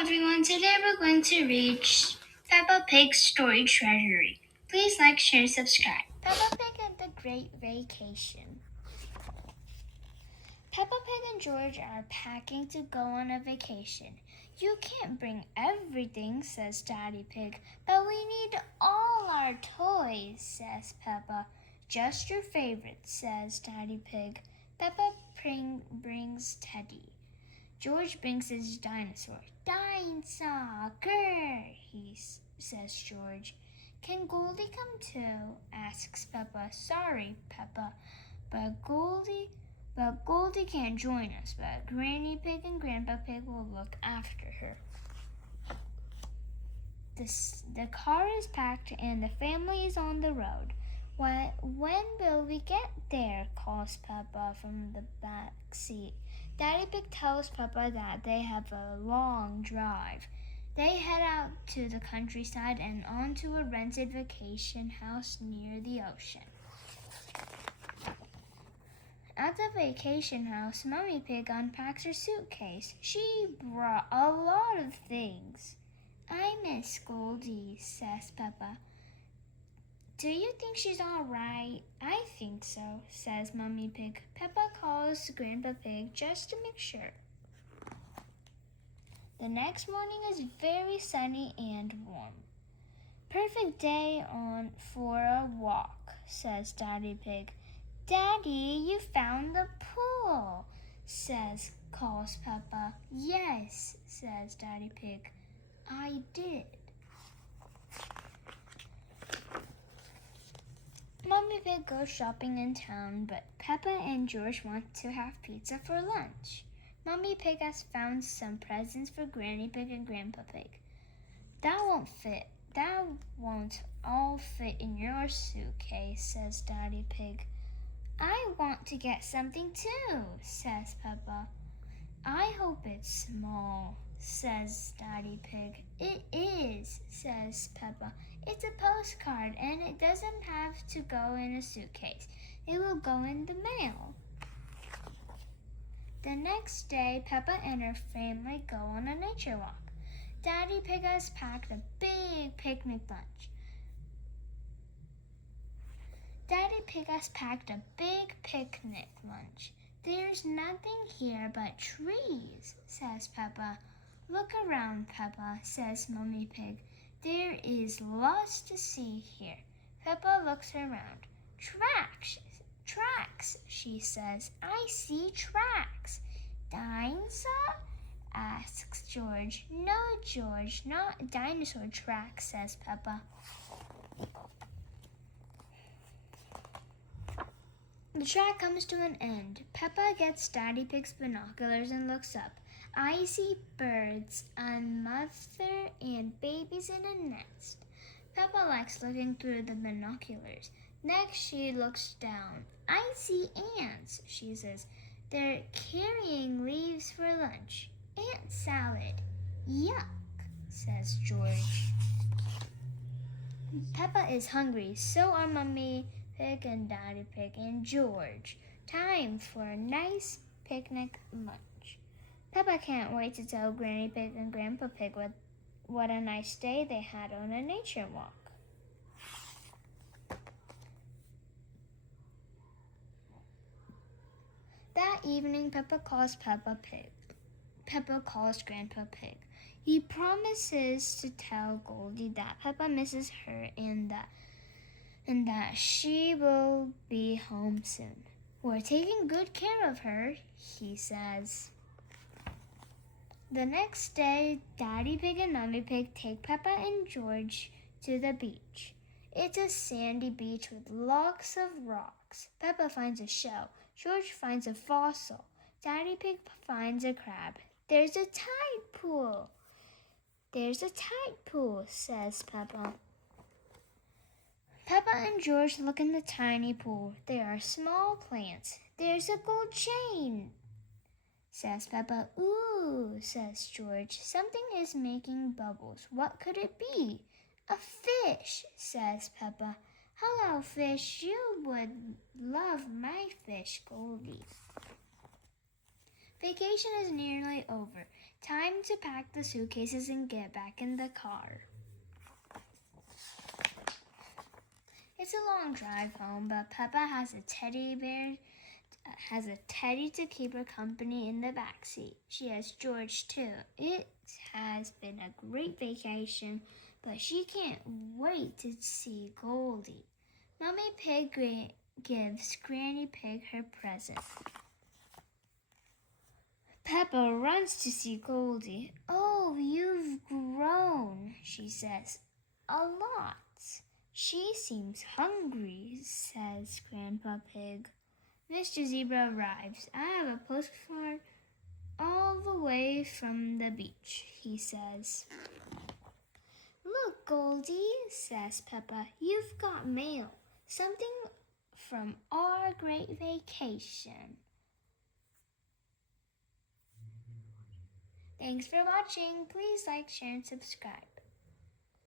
everyone, today we're going to read Peppa Pig Story Treasury. Please like, share, subscribe. Peppa Pig and the Great Vacation. Peppa Pig and George are packing to go on a vacation. You can't bring everything, says Daddy Pig, but we need all our toys, says Peppa. Just your favorites, says Daddy Pig. Peppa brings Teddy. George brings his dinosaur. Dinosaur, says George. Can Goldie come too? Asks Peppa. Sorry, Peppa, but Goldie can't join us, but Granny Pig and Grandpa Pig will look after her. The car is packed and the family is on the road. When will we get there? Calls Peppa from the back seat. Daddy Pig tells Peppa that they have a long drive. They head out to the countryside and onto a rented vacation house near the ocean. At the vacation house, Mummy Pig unpacks her suitcase. She brought a lot of things. I miss Goldie, says Peppa. Do you think she's all right? I think so, says Mummy Pig. Peppa calls Grandpa Pig just to make sure. The next morning is very sunny and warm. Perfect day for a walk, says Daddy Pig. Daddy, you found the pool, calls Peppa. Yes, says Daddy Pig. I did. Mummy Pig goes shopping in town, but Peppa and George want to have pizza for lunch. Mummy Pig has found some presents for Granny Pig and Grandpa Pig. That won't all fit in your suitcase, says Daddy Pig. I want to get something too, says Peppa. I hope it's small, says Daddy Pig. It is, says Peppa. It's a postcard and it doesn't have to go in a suitcase. It will go in the mail. The next day, Peppa and her family go on a nature walk. Daddy Pig has packed a big picnic lunch. There's nothing here but trees, says Peppa. Look around, Peppa, says Mummy Pig. There is lots to see here. Peppa looks around. Tracks, she says. I see tracks. Dinosaur? Asks George. No, George, not dinosaur tracks, says Peppa. The track comes to an end. Peppa gets Daddy Pig's binoculars and looks up. I see birds, a mother and babies in a nest. Peppa likes looking through the binoculars. Next, she looks down. I see ants, she says. They're carrying leaves for lunch. Ant salad. Yuck, says George. Peppa is hungry, so are Mummy Pig and Daddy Pig and George. Time for a nice picnic lunch. Peppa can't wait to tell Granny Pig and Grandpa Pig what a nice day they had on a nature walk. That evening, Peppa calls Grandpa Pig. He promises to tell Goldie that Peppa misses her and that she will be home soon. We're taking good care of her, he says. The next day, Daddy Pig and Mummy Pig take Peppa and George to the beach. It's a sandy beach with lots of rocks. Peppa finds a shell. George finds a fossil. Daddy Pig finds a crab. There's a tide pool, says Peppa. Peppa and George look in the tiny pool. There are small plants. There's a gold chain, says Peppa. Ooh, says George. Something is making bubbles. What could it be? A fish, says Peppa. Hello, fish. You would love my fish, Goldie. Vacation is nearly over. Time to pack the suitcases and get back in the car. It's a long drive home, but Peppa has a teddy to keep her company in the back seat. She has George too. It has been a great vacation, but she can't wait to see Goldie. Mummy Pig gives Granny Pig her present. Peppa runs to see Goldie. "Oh, you've grown," she says. "A lot." "She seems hungry," says Grandpa Pig. Mr. Zebra arrives. "I have a postcard all the way from the beach," he says. "Look, Goldie," says Peppa, "you've got mail. Something from our great vacation." Thanks for watching. Please like, share, and subscribe.